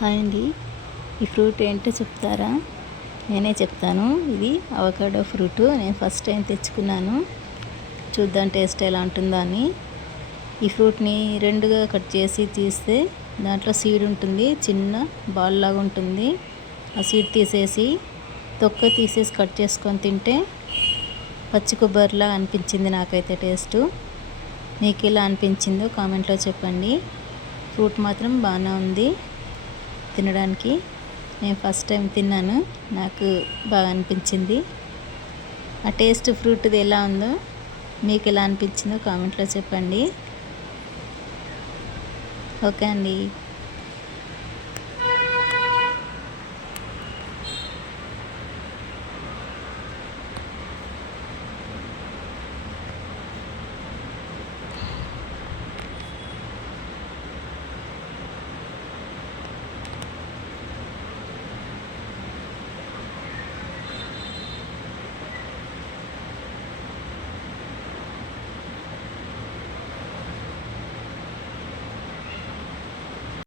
Hi అండి. ఈ fruit ఏంటో చెప్తారా? నేనే చెప్తాను. ఇది అవకాడో ఫ్రూటు. నేను ఫస్ట్ టైం తెచ్చుకున్నాను. చూద్దాం టేస్ట్ ఎలా ఉంటుందో అని. ఈ ఫ్రూట్ని రెండుగా కట్ చేసి తీస్తే దాంట్లో సీడ్ ఉంటుంది, చిన్న బాల్ లాగా ఉంటుంది. ఆ సీడ్ తీసేసి తొక్క తీసేసి కట్ చేసుకొని తింటే పచ్చి కొబ్బరిలా అనిపించింది నాకైతే టేస్టు. మీకు ఎలా అనిపించిందో కామెంట్లో చెప్పండి. ఫ్రూట్ మాత్రం బాగానే ఉంది తినడానికి. నేను ఫస్ట్ టైం తిన్నాను, నాకు బాగా అనిపించింది. ఆ టేస్ట్ ఫ్రూట్ది ఎలా ఉందో మీకు ఎలా అనిపించిందో కామెంట్లో చెప్పండి. ఓకే అండి.